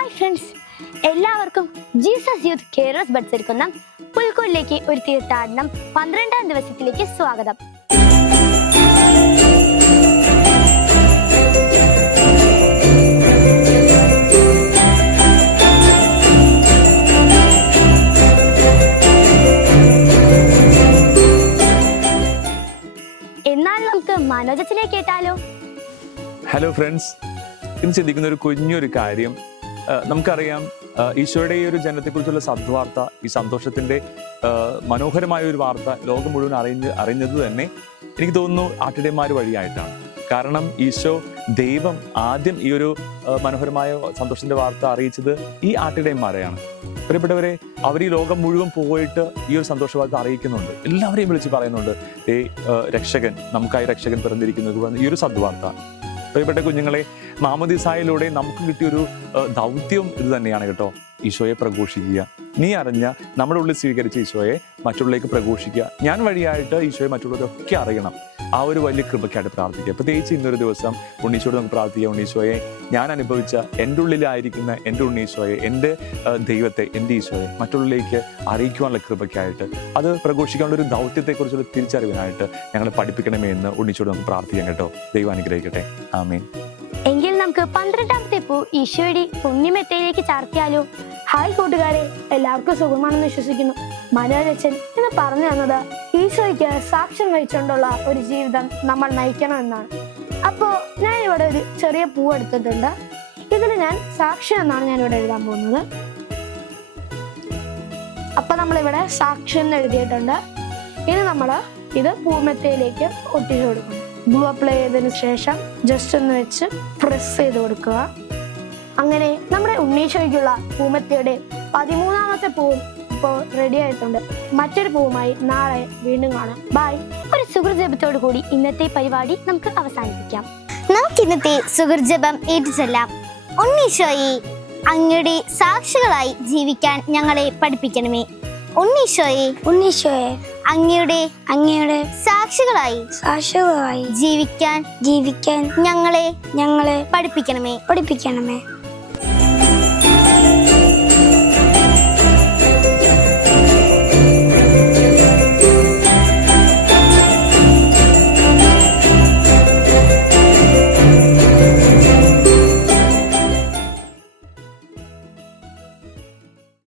Hi friends, എല്ലാവർക്കും Jesus youth carers buds ഒരുക്കുന്ന പുൽക്കൂടിലേക്ക് ഒരു തീർത്ഥാടനം 12ാം ദിവസത്തിലേക്ക് സ്വാഗതം. എന്നാൽ നമുക്ക് മനോജത്തിലേക്ക് കേട്ടാലോ. ഹലോ ഫ്രണ്ട്സ്, ഇന്ന് ചിന്തിക്കുന്ന ഒരു കുഞ്ഞൊരു കാര്യം. നമുക്കറിയാം, ഈശോയുടെ ഈ ഒരു ജനനത്തെക്കുറിച്ചുള്ള സദ്വാർത്ത, ഈ സന്തോഷത്തിന്റെ മനോഹരമായ ഒരു വാർത്ത ലോകം മുഴുവൻ അറിഞ്ഞത് തന്നെ എനിക്ക് തോന്നുന്നു ആട്ടിടയന്മാർ വഴിയായിട്ടാണ്. കാരണം ഈശോ ദൈവം ആദ്യം ഈ ഒരു മനോഹരമായ സന്തോഷത്തിന്റെ വാർത്ത അറിയിച്ചത് ഈ ആട്ടിടയന്മാരെയാണ്. പ്രിയപ്പെട്ടവരെ, അവർ ഈ ലോകം മുഴുവൻ പോയിട്ട് ഈ ഒരു സന്തോഷ വാർത്ത അറിയിക്കുന്നുണ്ട്. എല്ലാവരെയും വിളിച്ച് പറയുന്നുണ്ട്, രക്ഷകൻ, നമുക്കായി രക്ഷകൻ പിറന്നിരിക്കുന്നത്, ഈ ഒരു സദ്വാർത്ത. പ്രിയപ്പെട്ട കുഞ്ഞുങ്ങളെ, മാമോദീസായിലൂടെ നമുക്ക് കിട്ടിയൊരു ദൗത്യം ഇത് തന്നെയാണ് കേട്ടോ. ഈശോയെ പ്രഘോഷിക്കുക. നീ അറിഞ്ഞ നമ്മുടെ ഉള്ളിൽ സ്വീകരിച്ച ഈശോയെ മറ്റുള്ളവരിലേക്ക് പ്രഘോഷിക്കുക. ഞാൻ വഴിയായിട്ട് ഈശോയെ മറ്റുള്ളവരൊക്കെ അറിയണം. ആ ഒരു വലിയ കൃപയ്ക്കായിട്ട് പ്രാർത്ഥിക്കുക. പ്രത്യേകിച്ച് ഇന്നൊരു ദിവസം ഉണ്ണീശോയോട് നമുക്ക് പ്രാർത്ഥിക്കാം. ഉണ്ണീശോയെ, ഞാൻ അനുഭവിച്ച എൻ്റെ ഉള്ളിലായിരിക്കുന്ന എൻ്റെ ഉണ്ണീശോയെ, എൻ്റെ ദൈവത്തെ, എൻ്റെ ഈശോയെ മറ്റുള്ളവരിലേക്ക് അറിയിക്കുവാനുള്ള കൃപയ്ക്കായിട്ട്, അത് പ്രഘോഷിക്കാനുള്ള ഒരു ദൗത്യത്തെക്കുറിച്ചുള്ള തിരിച്ചറിവിനായിട്ട് ഞങ്ങളെ പഠിപ്പിക്കണമേ എന്ന് ഉണ്ണീശോയോട് നമുക്ക് പ്രാർത്ഥിക്കാം കേട്ടോ. ദൈവം അനുഗ്രഹിക്കട്ടെ. ആമേൻ. എങ്കിൽ നമുക്ക് 12ാമത്തെ പൂ ഈശോയുടെ പുണ്യമെത്തയിലേക്ക് ചാർത്തിയാലോ. ഹായ് കൂട്ടുകാരെ, എല്ലാവർക്കും സുഖമാണെന്ന് വിശ്വസിക്കുന്നു. മനോരച്ചൻ എന്ന് പറഞ്ഞു തന്നത് ഈശോയ്ക്ക് സാക്ഷ്യം വഹിച്ചുകൊണ്ടുള്ള ഒരു ജീവിതം നമ്മൾ നയിക്കണമെന്നാണ്. അപ്പോൾ ഞാൻ ഇവിടെ ഒരു ചെറിയ പൂ എടുത്തിട്ടുണ്ട്. ഇതിൽ ഞാൻ സാക്ഷ്യം എന്നാണ് ഞാൻ ഇവിടെ എഴുതാൻ പോകുന്നത്. അപ്പൊ നമ്മളിവിടെ സാക്ഷ്യം എന്ന് എഴുതിയിട്ടുണ്ട്. ഇനി നമ്മൾ ഇത് പൂമെത്തയിലേക്ക് ഒട്ടിച്ചു കൊടുക്കണം. ഗ്ലൂ അപ്ലൈ ചെയ്തതിന് ശേഷം ജസ്റ്റ് ഒന്ന് വെച്ച് പ്രസ് ചെയ്ത് കൊടുക്കുക. അങ്ങനെ നമ്മുടെ ഉണ്ണീശോയ്ക്കുള്ള പൂമെത്തയുടെ 13ാമത്തെ പൂവും ഇപ്പോൾ റെഡി ആയിട്ടുണ്ട്. മറ്റൊരു പൂവുമായി നാളെ വീണ്ടും കാണാം. ബൈ. ഒരു സുഹൃജപത്തോടു കൂടി ഇന്നത്തെ പരിപാടി നമുക്ക് അവസാനിപ്പിക്കാം. നമുക്ക് ഇന്നത്തെ സുഹൃജപം ഏറ്റുചൊല്ലാം. ഉണ്ണീശോയെ, അങ്ങയുടെ സാക്ഷികളായി ജീവിക്കാൻ ഞങ്ങളെ പഠിപ്പിക്കണമേ. ഉണ്ണീശോയെ, അങ്ങയുടെ സാക്ഷികളായി ജീവിക്കാൻ ഞങ്ങളെ പഠിപ്പിക്കണമേ.